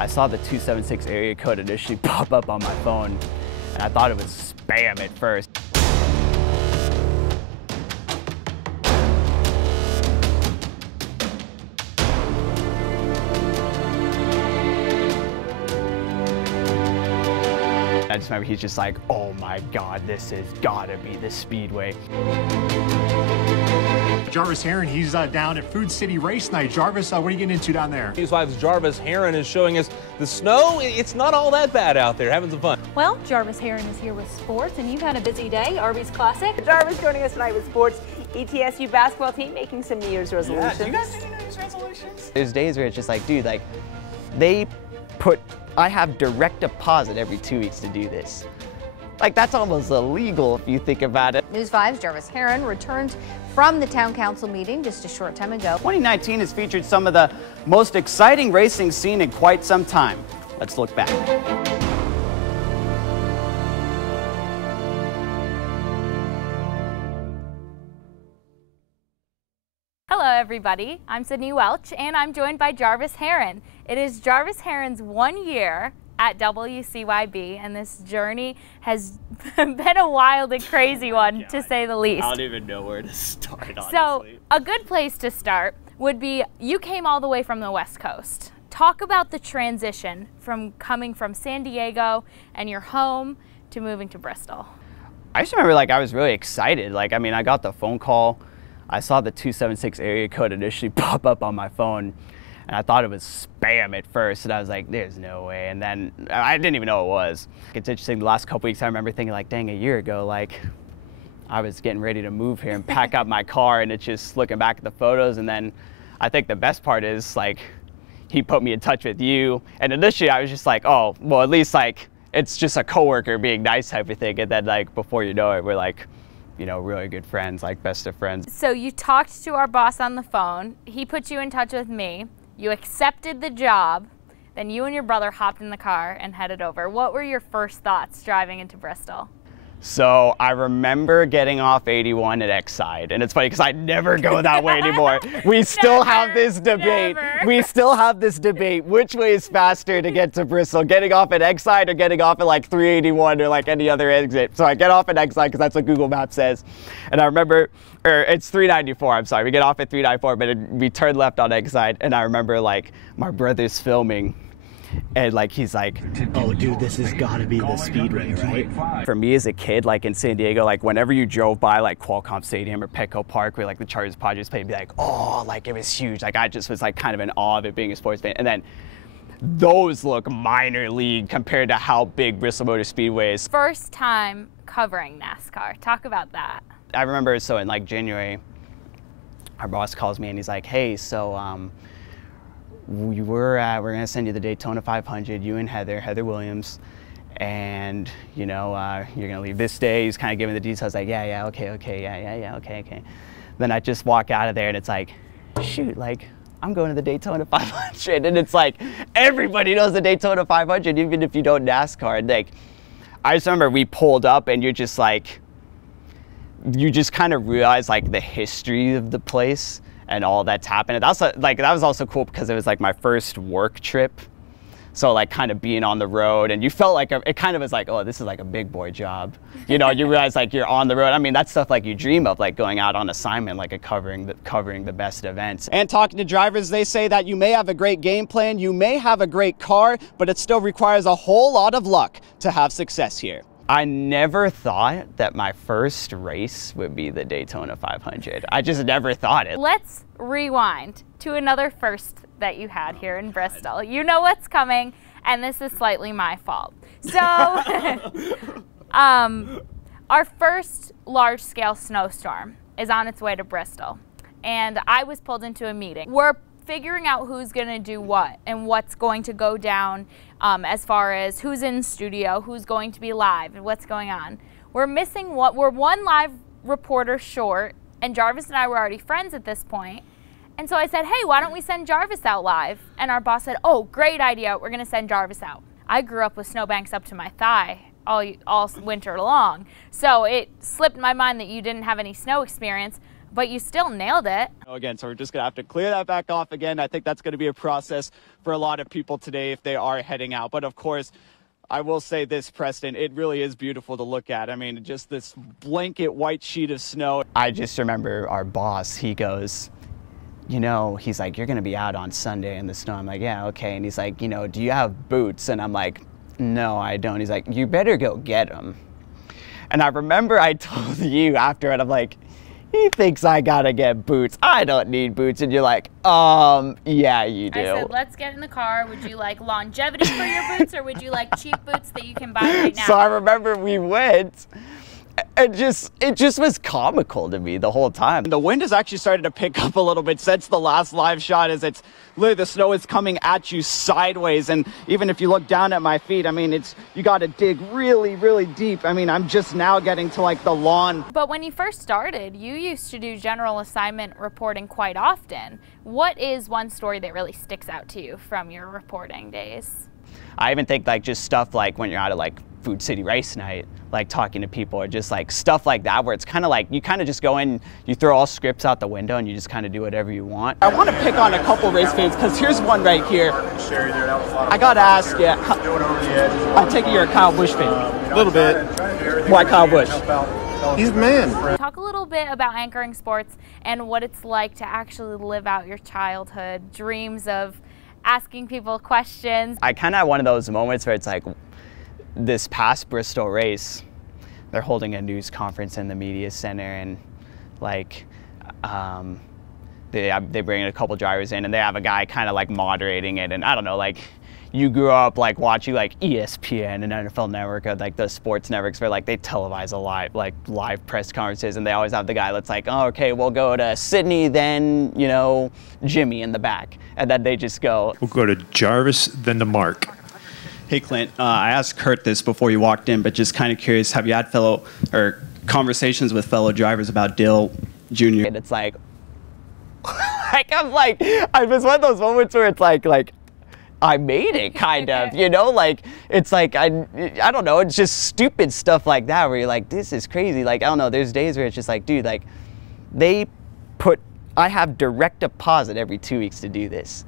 I saw the 276 area code initially pop up on my phone, and I thought it was spam at first. I just remember he's just like, oh my God, this has gotta be the Speedway. Jarvis Haren, he's down at Food City Race Night. Jarvis, what are you getting into down there? WCYB's Jarvis Haren is showing us the snow. It's not all that bad out there. Having some fun. Well, Jarvis Haren is here with sports, and you've had a busy day. Arby's Classic. Jarvis joining us tonight with sports. ETSU basketball team making some New Year's resolutions. Yeah, do you guys do New Year's resolutions? There's days where it's just like, dude, like, I have direct deposit every 2 weeks to do this. Like, that's almost illegal if you think about it. News 5's Jarvis Haren returned from the town council meeting just a short time ago. 2019 has featured some of the most exciting racing seen in quite some time. Let's look back. Hello everybody, I'm Sydney Welch and I'm joined by Jarvis Haren. It is Jarvis Haren's 1 year at WCYB, and this journey has been a wild and crazy one, to say the least. I don't even know where to start, honestly. So a good place to start would be, you came all the way from the West Coast. Talk about the transition from coming from San Diego and your home to moving to Bristol. I just remember, like, I was really excited. Like, I mean, I got the phone call. I saw the 276 area code initially pop up on my phone, and I thought it was spam at first, and I was like, there's no way. And then I didn't even know it was. It's interesting, the last couple weeks I remember thinking, like, dang, a year ago, like, I was getting ready to move here and pack up my car, and it's just looking back at the photos. And then I think the best part is, like, he put me in touch with you, and initially I was just like, oh, well, at least, like, it's just a coworker being nice type of thing. And then, like, before you know it, we're like, you know, really good friends, like best of friends. So you talked to our boss on the phone. He put you in touch with me. You accepted the job. Then you and your brother hopped in the car and headed over. What were your first thoughts driving into Bristol? So I remember getting off 81 at Exide, and it's funny because I never go that way anymore. We still have this debate. We still have this debate. Which way is faster to get to Bristol? Getting off at Exide or getting off at like 381 or like any other exit? So I get off at Exide because that's what Google Maps says. And I remember, or it's 394, I'm sorry. We get off at 394, but we turn left on Exide, and I remember like my brother's filming. And like he's like, oh dude, this has got to be the Speedway, right? For me as a kid, like in San Diego, like whenever you drove by like Qualcomm Stadium or Petco Park where like the Chargers Padres played, it'd be like, oh, like it was huge. Like I just was like kind of in awe of it being a sports fan. And then those look minor league compared to how big Bristol Motor Speedway is. First time covering NASCAR. Talk about that. I remember, so in like January, our boss calls me and he's like, hey, so we're gonna send you the Daytona 500, you and Heather Williams, and you know, you're gonna leave this day. He's kind of giving the details, like, yeah, okay, okay. Then I just walk out of there and it's like, shoot, like, I'm going to the Daytona 500, and it's like, everybody knows the Daytona 500, even if you don't NASCAR. And like, I just remember we pulled up and you're just like, you just kind of realize like the history of the place and all that's happened. That's like, that was also cool because it was like my first work trip. So like kind of being on the road, and you felt like it kind of was like, oh, this is like a big boy job. You know, you realize like you're on the road. I mean, that's stuff like you dream of, like going out on assignment, like covering the best events. And talking to drivers, they say that you may have a great game plan, you may have a great car, but it still requires a whole lot of luck to have success here. I never thought that my first race would be the Daytona 500. I just never thought it. Let's rewind to another first that you had here in Bristol. You know what's coming, and this is slightly my fault. So, our first large-scale snowstorm is on its way to Bristol, and I was pulled into a meeting. We're figuring out who's gonna do what and what's going to go down as far as who's in studio, who's going to be live, and what's going on. We're missing we're one live reporter short, and Jarvis and I were already friends at this point. And so I said, hey, why don't we send Jarvis out live? And our boss said, oh, great idea, we're gonna send Jarvis out. I grew up with snowbanks up to my thigh all winter long, so it slipped my mind that you didn't have any snow experience. but you still nailed it. Again, so we're just going to have to clear that back off again. I think that's going to be a process for a lot of people today if they are heading out. But of course, I will say this, Preston, it really is beautiful to look at. I mean, just this blanket white sheet of snow. I just remember our boss, he goes, you know, he's like, you're going to be out on Sunday in the snow. I'm like, yeah, okay. And he's like, you know, do you have boots? And I'm like, no, I don't. He's like, you better go get them. And I remember I told you after it, I'm like, he thinks I got to get boots. I don't need boots. And you're like, yeah, you do. I said, let's get in the car. Would you like longevity for your boots, or would you like cheap boots that you can buy right now? So I remember we went. It just was comical to me the whole time. The wind has actually started to pick up a little bit since the last live shot, as it's literally the snow is coming at you sideways. And even if you look down at my feet, I mean, you got to dig really, really deep. I mean, I'm just now getting to like the lawn. But when you first started, you used to do general assignment reporting quite often. What is one story that really sticks out to you from your reporting days? I even think like just stuff like when you're out of like Food City Race Night, like talking to people, or just like stuff like that, where it's kind of like you kind of just go in, you throw all scripts out the window and you just kind of do whatever you want. I want to pick on a couple race fans, because here's one right here. I got to ask you, I take it you're a Kyle Busch fan. A little bit. Why Kyle Busch? He's the man. Talk a little bit about anchoring sports and what it's like to actually live out your childhood dreams of asking people questions. I kind of had one of those moments where it's like, this past Bristol race, they're holding a news conference in the media center, and like they bring a couple drivers in, and they have a guy kind of like moderating it. And I don't know, like you grew up like watching like ESPN and NFL Network, or like the sports networks where like they televise live press conferences, and they always have the guy that's like, oh, okay, we'll go to Sydney, then, you know, Jimmy in the back, and then they just go. We'll go to Jarvis, then to Mark. Hey, Clint, I asked Kurt this before you walked in, but just kind of curious, have you had conversations with fellow drivers about Dale Jr.? And it's like, it was one of those moments where it's like I made it, kind of, you know, like, it's like, I don't know, it's just stupid stuff like that where you're like, this is crazy. Like, I don't know, there's days where it's just like, dude, like, I have direct deposit every 2 weeks to do this.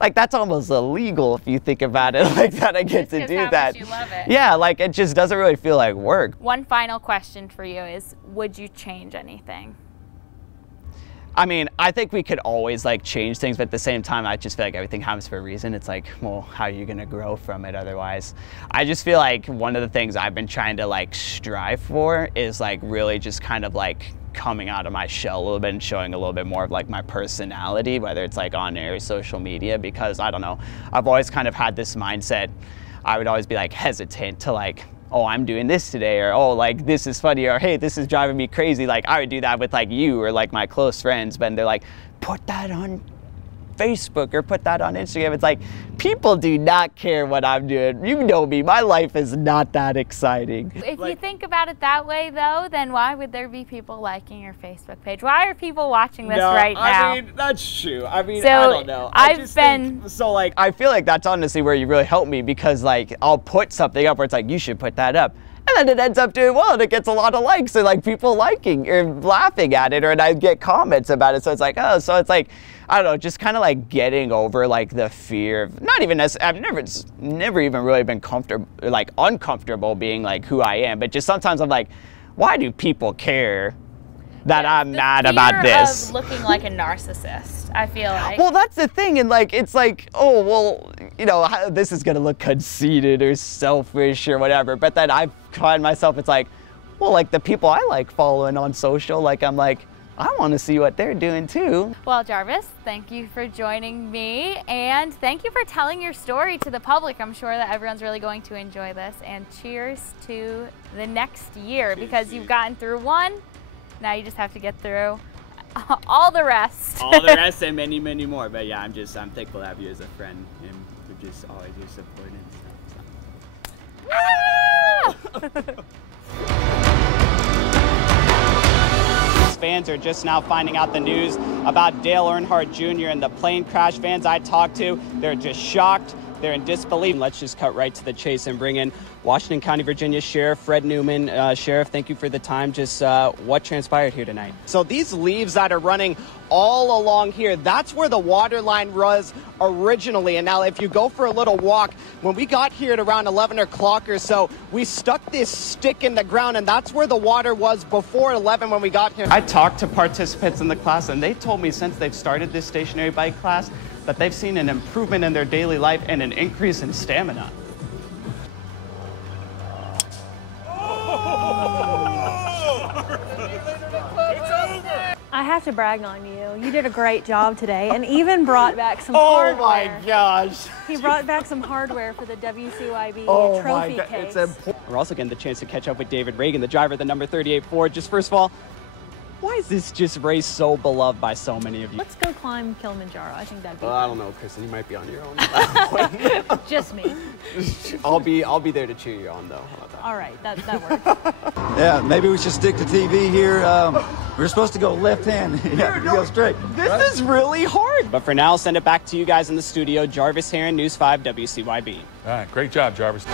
Like, that's almost illegal if you think about it like that. I get to do that. You love it. Yeah, like, it just doesn't really feel like work. One final question for you is, would you change anything? I mean, I think we could always like change things, but at the same time, I just feel like everything happens for a reason. It's like, well, how are you gonna grow from it otherwise? I just feel like one of the things I've been trying to like strive for is like really just kind of like coming out of my shell a little bit and showing a little bit more of like my personality, whether it's like on air or social media, because I don't know, I've always kind of had this mindset. I would always be like hesitant to like, oh, I'm doing this today, or oh, like this is funny, or hey, this is driving me crazy. Like I would do that with like you or like my close friends, but they're like, put that on Facebook or put that on Instagram. It's like, people do not care what I'm doing. You know me, my life is not that exciting. If you think about it that way though, then why would there be people liking your Facebook page? Why are people watching this right now? I mean, that's true. I mean, so I don't know. I feel like that's honestly where you really help me, because like I'll put something up where it's like, you should put that up. And then it ends up doing well, and it gets a lot of likes, and like people liking or laughing at it, or and I get comments about it. So it's like, oh, so it's like, I don't know, just kind of like getting over like the fear of, not even as, I've never even really been comfortable, like uncomfortable being like who I am, but just sometimes I'm like, why do people care that I'm mad about this? Of looking like a narcissist, I feel like. Well, that's the thing, and like it's like, oh well, you know, this is gonna look conceited or selfish or whatever. But then I find myself, it's like, well, like the people I like following on social, like I'm like, I want to see what they're doing too. Well, Jarvis, thank you for joining me, and thank you for telling your story to the public. I'm sure that everyone's really going to enjoy this, and cheers to the next year, because you've gotten through one. Now you just have to get through all the rest. All the rest and many, many more. But yeah, I'm thankful to have you as a friend, and for just always your support and stuff. So. Fans are just now finding out the news about Dale Earnhardt Jr. and the plane crash. Fans I talked to, they're just shocked. They're in disbelief. Let's just cut right to the chase and bring in Washington County, Virginia Sheriff Fred Newman. Sheriff, thank you for the time. Just what transpired here tonight? So these leaves that are running all along here, that's where the water line was originally. And now if you go for a little walk, when we got here at around 11 o'clock or so, we stuck this stick in the ground, and that's where the water was before 11 when we got here. I talked to participants in the class, and they told me since they've started this stationary bike class that they've seen an improvement in their daily life and an increase in stamina. I have to brag on you. You did a great job today, and even brought back some hardware. Oh my gosh. He brought back some hardware for the WCYB trophy case. We're also getting the chance to catch up with David Reagan, the driver of the number 38 Ford. Just first of all, why is this just race so beloved by so many of you? Let's go climb Kilimanjaro. I think that'd be Well, fun. I don't know, Kristen. You might be on your own. Just me. I'll be there to cheer you on, though. How about that? All right, that works. Yeah, maybe we should stick to TV here. We're supposed to go left hand. Yeah, go straight. This is really hard. But for now, I'll send it back to you guys in the studio. Jarvis Haren, News 5 WCYB. All right, great job, Jarvis.